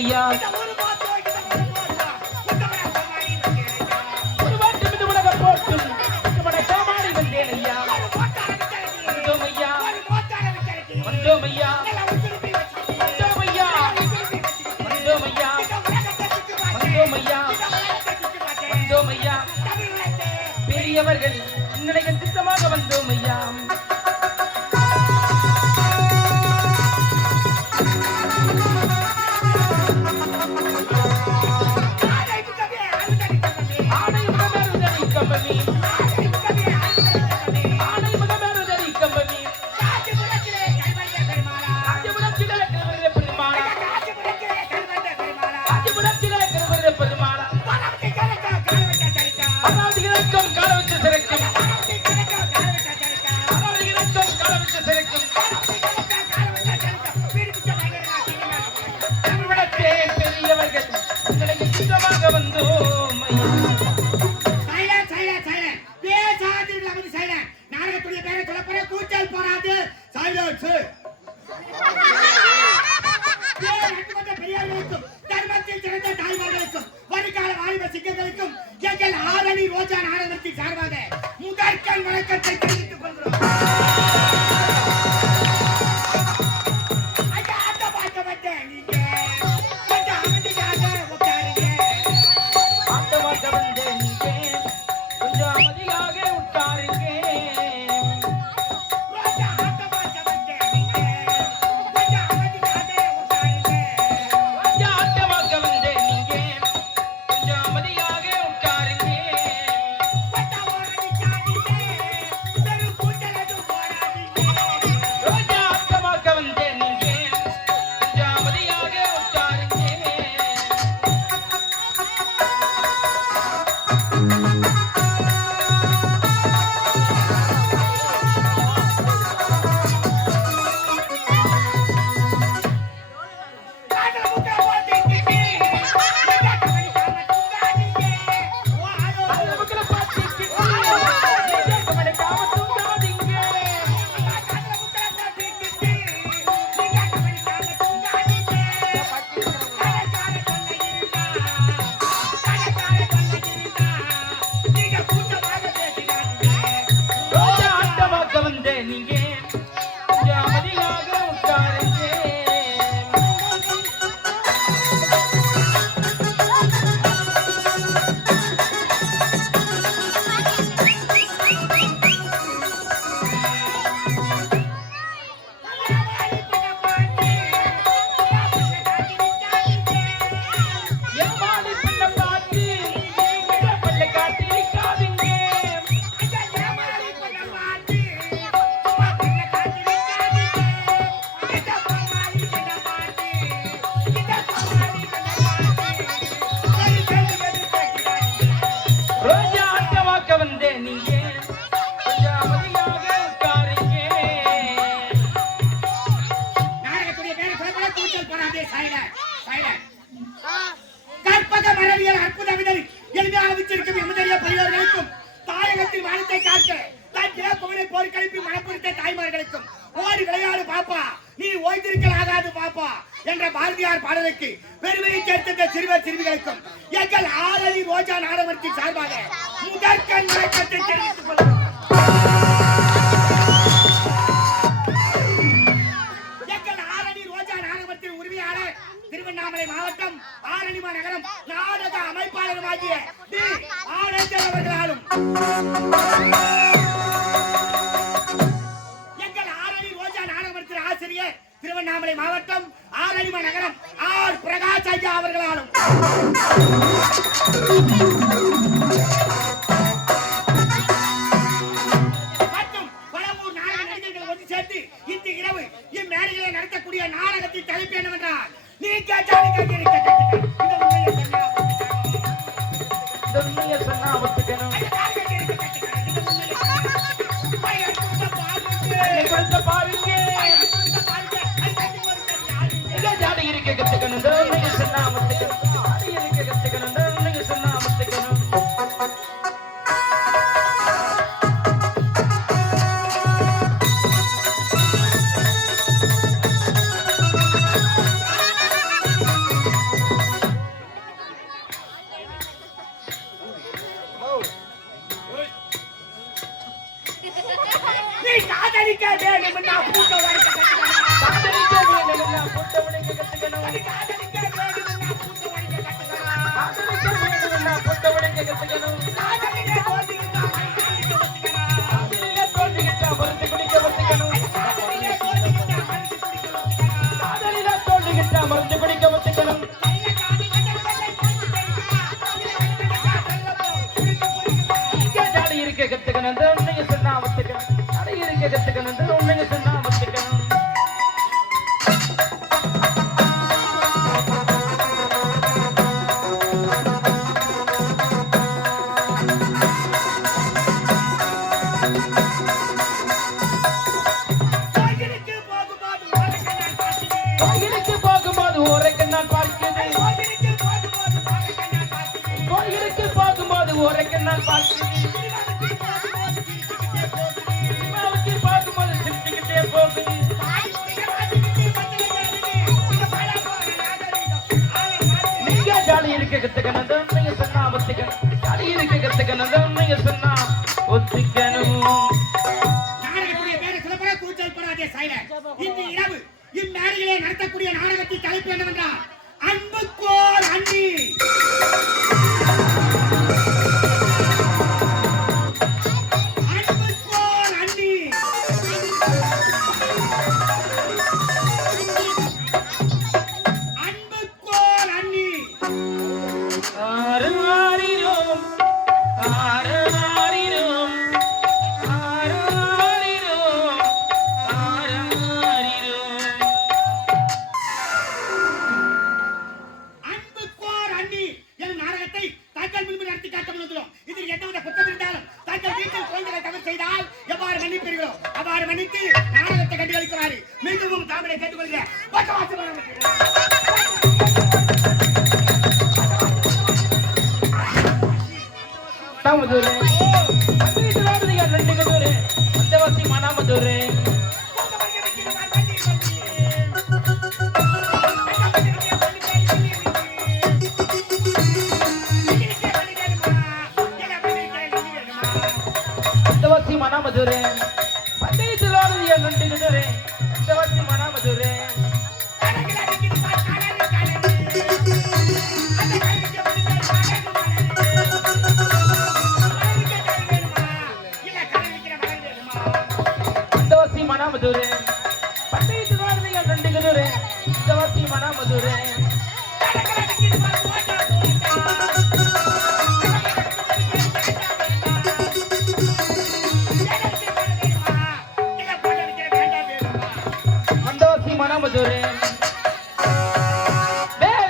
ஐயா. பெரியவர்கள் நிலைய திட்டமாக வந்தோம் ஐயா. போர் கிளப்பி மனப்பிடித்த தாய்மார்களுக்கும் ஓடி விளையாடு பாப்பா. நீ ஓய்ந்திருக்கல் பாப்பா என்ற பாரதியார் பாடலுக்கு பெருமையை சேர்த்த சிறுவர் சிறுமிகளுக்கும் எங்கள் ஆரதி ரோஜா நாடகத்தின் சார்பாக முதற்கண் வணக்கத்தை தெரிவித்துக் ஆரணி ரோஜா நாடகத்தின் உரிமையாளர் திருவண்ணாமலை மாவட்டம் ஆரணிமா நகரம் நாடக அமைப்பாளரும் ஆகிய அவர்களாலும். திருவண்ணாமலை மாவட்டம் ஆரணிம நகரம் ஆர். பிரகாஷ் ஐயா அவர்களாலும். இரவு இம்மேடைகளை நடத்தக்கூடிய நாடகத்தின் தலைப்பு என்னவென்றால் நீ நீ காதலிக்க வேணும் நான் பூட்ட வரைக்கும் காதலிக்க வேணும் கத்துக்கணும் காதலிக்க வேணும் நான் பூட்ட கத்துக்கணும் காதலிக்க வேணும் நான் பூட்ட கத்துக்கணும் second and then கத்துக்கணும் நீங்க சொன்னா ஒத்துக்கணும் ஜாலி இருக்க கத்துக்கணும் நீங்க சொன்னா ஒத்துக்கணும். நாடகத்துடைய பேரு சிலப்பட கூச்சல் படாதே சைலன் இன்று இரவு இம்மேடையிலே நடத்தக்கூடிய நாடகத்தின் தலைப்பு என்னவென்றால் அன்புக்கோர் அண்ணி. காசு வர மாட்டேன்